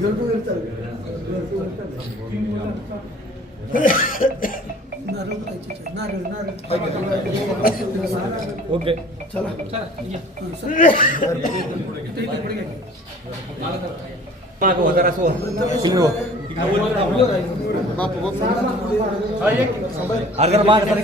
Gördüğünüz gibi. Gördüğünüz gibi. Okay. ಚಲೋ ಒದರಸು ಇನ್ನು ಅರ್ಗರ್ ಮಾಡ್ತಾರೆ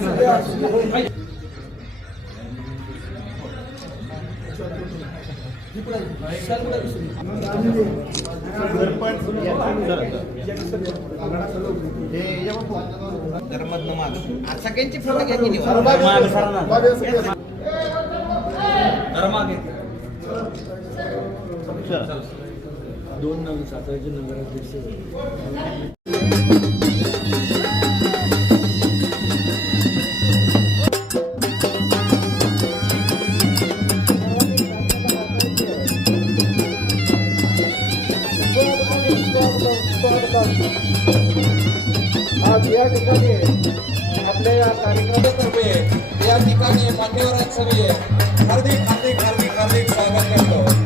सगळ्यांची फोटो घ्या दोन नवीन साताऱ्याचे नगराध्यक्ष मान्यवरांसर्वे हार्दिक हार्दिक हार्दिक हार्दिक स्वागत करतो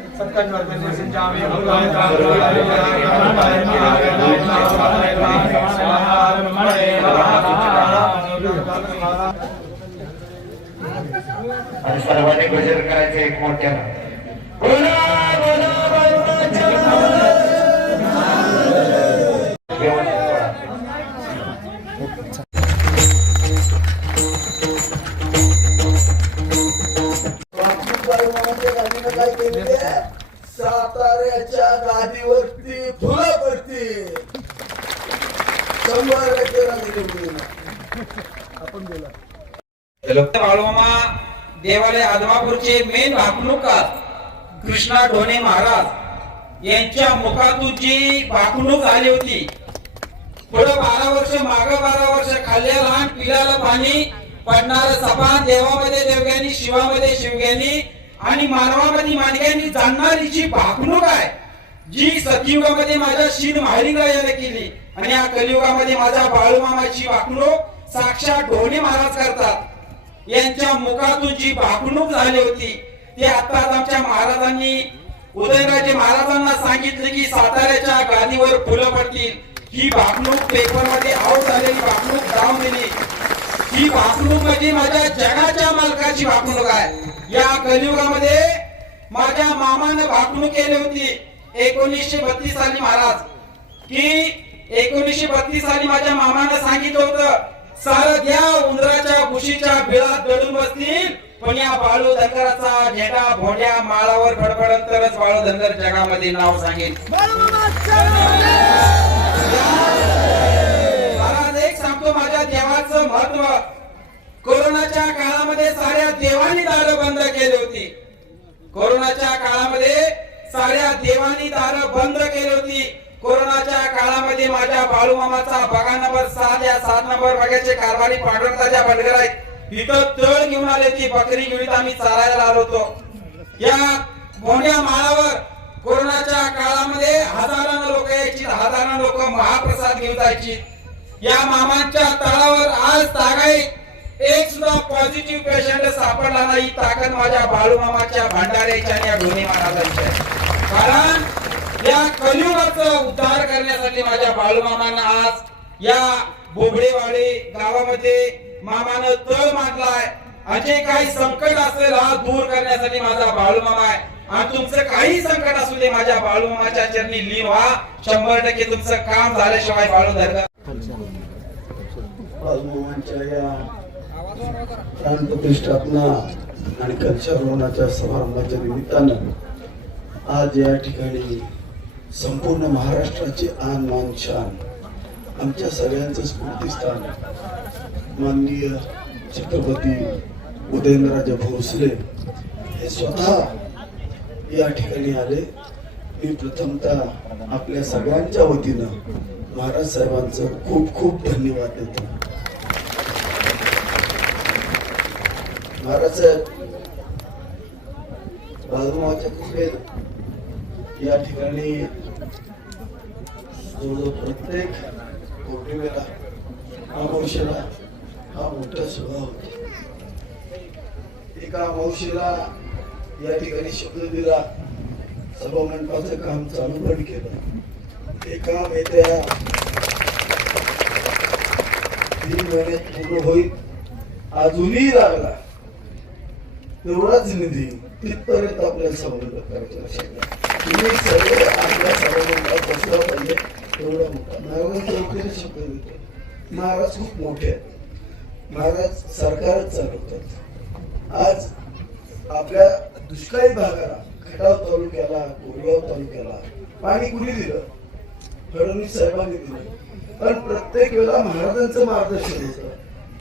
आणि सर्वांनी भजन करायचं एक मोठ्यानं. साताऱ्याच्या गादीवरती फुलं पडती शंभर आपण बोला बाळूमामा देवालय आदमापूरचे मेन भाकणूकार कृष्णा ढोणे महाराज यांच्या मुखातून जी भाकणूक आली होती. पुढे बारा वर्ष माग बारा वर्ष खाल्ल्या लहान पिलाला पाणी पडणार सपा देवामध्ये देवग्यानी शिवामध्ये शिवग्यानी आणि मानवामध्ये मानग्यांनी जाणणारी जी भाकणूक आहे जी सतयुगामध्ये माझ्या शीन महालिंगा याने केली आणि या कलियुगामध्ये माझ्या बाळूमामाची वाकणूक साक्षात ढोणे महाराज करतात. यांच्या मुखातून जी भाकणूक झाली होती ते आता आमच्या महाराजांनी उदयनराजे महाराजांना सांगितले की साताऱ्याच्या गादीवर फुलं पडतील. ही भाकणूक पेपरमध्ये आऊट झालेली भाकणूक जाऊन दिली. ही भाकणूक म्हणजे माझ्या जगाच्या मालकाची भाकणूक आहे. या कलियुगामध्ये माझ्या मामानं भाकणूक केली होती एकोणीसशे बत्तीस साली महाराज. की एकोणीसशे बत्तीस साली माझ्या मामानं सांगितलं होतं सार द्या उंदराच्या भुशीच्या बिळात दडून बसतील पण या बाळू धनगराचा झेंडा भोंड्या माळावर फडफडत तरच बाळू धनगर जगामध्ये नाव सांगेल. कोरोनाच्या काळामध्ये साऱ्या देवानी दारं बंद केली होती. कोरोनाच्या काळामध्ये साऱ्या देवानी दारं बंद केली होती. कोरोनाच्या काळामध्ये माझ्या बाळूमामाचा बघा नंबर सात या सात नंबर बघायचे कारभारी पांढरताच्या बनगर आहेत. इथं तळ घेऊन आले ती बकरी घेऊन आम्ही चालायला आलो होतो. या मोठ्या माळावर कोरोनाच्या काळामध्ये हजारानं लोक यायची हजारानं लोक महाप्रसाद घेऊन जायची. या मामांच्या तळावर आज तागाई एक सुद्धा पॉझिटिव्ह पेशंट सापडला नाही ताकद माझ्या बाळूमामाच्या भांडाऱ्याच्या या गुन्हे महाराजांच्या कारण या कलियुगाचा उद्धार करण्यासाठी माझ्या बाळूमामांना आज या बोबडेवाडे गावामध्ये मामानं तळ मांडलाय. असे काही संकट असेल हा दूर करण्यासाठी माझा बाळूमामा आहे. आणि तुमचं काही संकट असू दे माझ्या बाळूमामाच्या चरणी लीन व्हा शंभर टक्के तुमचं काम झाल्याशिवाय बाळू धरगा बालमामांच्या प्रतिष्ठापना आणि कक्षारोहणाच्या समारंभाच्या निमित्तानं आज या ठिकाणी संपूर्ण महाराष्ट्राचे आन मान शान आमच्या सगळ्यांचं स्फूर्तीस्थान माननीय छत्रपती उदयनराजे भोसले हे स्वतः या ठिकाणी आले. मी प्रथमतः आपल्या सगळ्यांच्या वतीनं महाराज साहेबांचं खूप खूप धन्यवाद देतो. महाराज साहेब बाळूमाच्या कृपेत या ठिकाणी जवळजवळ प्रत्येक पौर्णिमेला अमावशेला हा मोठा सोहळा होता. एका अमावशेला या ठिकाणी शब्द दिला सभा मंडपाचं काम चालू पण केलं. हे काम येत्या तीन महिन्यात पूर्ण होईल. अजूनही लागला एवढाच निधी तिथपर्यंत आपल्याला संबंध करायचं लक्षात तुम्ही आपल्या सभामंडळात बसला पाहिजे एवढा मोठा. महाराजांच्या वतीने शब्द देतो महाराज खूप मोठे आहेत. महाराज सरकारच चालवतात. आज आपल्या दुष्काळी भागाला खटाव तालुक्याला कोरगाव तालुक्याला पाणी कुणी दिलं? फडणवीस साहेबांनी दिलं. पण प्रत्येक वेळा महाराजांचं मार्गदर्शन होतं.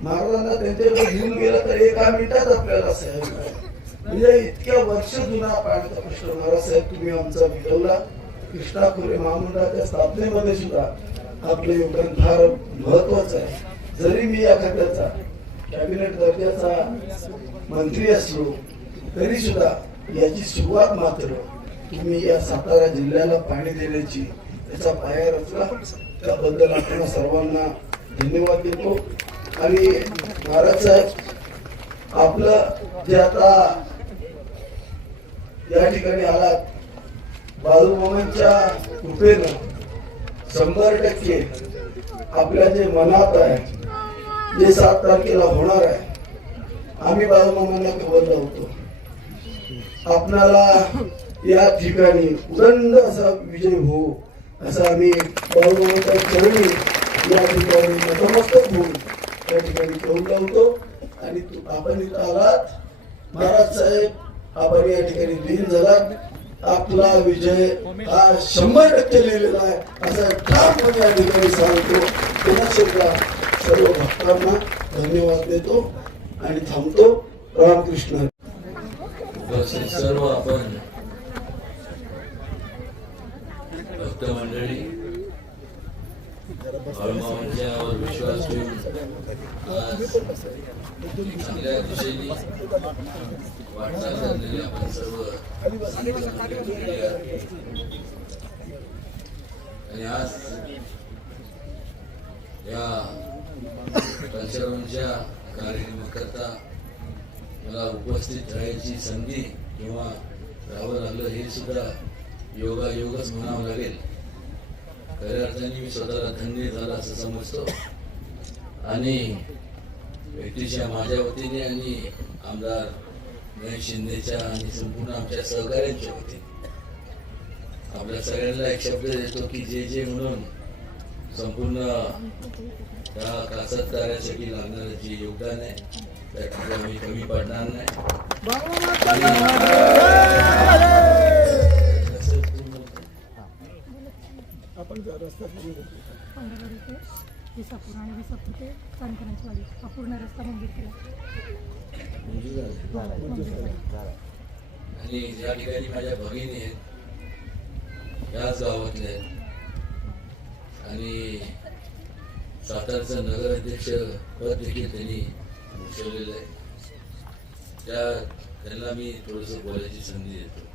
महाराजांना त्यांच्याकडे घेऊन गेलं तर एका मिनिटात आपल्याला साहेब म्हणजे इतक्या वर्ष जुना पाण्याचा प्रश्न महाराज साहेब तुम्ही आमचा मिटवला कृष्णा खोरे महामंडळाच्या स्थापनेमध्ये सुद्धा आपलं योगदान फार महत्वाचं आहे. जरी मी या खात्याचा कॅबिनेट दर्जाचा मंत्री असलो तरी सुद्धा याची सुरुवात मात्र तुम्ही या सातारा जिल्ह्याला पाणी देण्याची त्याचा पाया रचला त्याबद्दल आपण सर्वांना धन्यवाद देतो. आणि महाराज साहेब आपलं जे आता या ठिकाणी आलात बाळूमामांच्या कृपेनं शंभर टक्के आपल्या जे मनात आहे जे सात तारखेला होणार आहे आम्ही बाळूमामांना खबर लावतो. आपणाला या ठिकाणी उदंड असा विजय हो असं आम्ही बाळूमामाच्या चरणी या ठिकाणी नतमस्तक होऊन त्या ठिकाणी करून लावतो आणि तू- आपण इथं आलात. महाराज साहेब आपण या ठिकाणी लीन झालात. आपला विजय हा शंभर टक्के लिहिलेला आहे. असं ठामपणे या ठिकाणी सांगतो. पुन्हा एकदा सर्व भक्तांना धन्यवाद देतो आणि थांबतो. रामकृष्ण. सर्व आपण भक्त मंडळी बाळूमामांच्यावर विश्वास ठेवून आज चांगल्या दिशेने वाटचाल करलेले आपण सर्व आणि आज या कल्चरच्या कार्यक्रमाकरता मला उपस्थित राहायची संधी किंवा राहावं लागलं हे सुद्धा योगायोगच म्हणावं लागेल. खऱ्या अर्थाने मी स्वतःला धन्य झाला असं समजतो. आणि व्यक्तीच्या माझ्या वतीने आणि आमदार गणेश शिंदेच्या आणि संपूर्ण आमच्या सहकार्यांच्या वतीने. आपल्या सगळ्यांना एक शब्द देतो की जे जे म्हणून संपूर्ण त्या कासत कार्यासाठी लागणारं जे योगदान आहे त्यात आम्ही कमी पडणार नाही. विसापूर आणि विसापूर ते हा पूर्ण रस्ता केला. ज्या ठिकाणी माझ्या भगिनी आहेत याच गावातल्या आहेत. आणि सातारचं नगराध्यक्ष पद देखील त्यांनी भूषवलेलं आहे. त्या त्यांना मी थोडंसं बोलायची संधी देतो.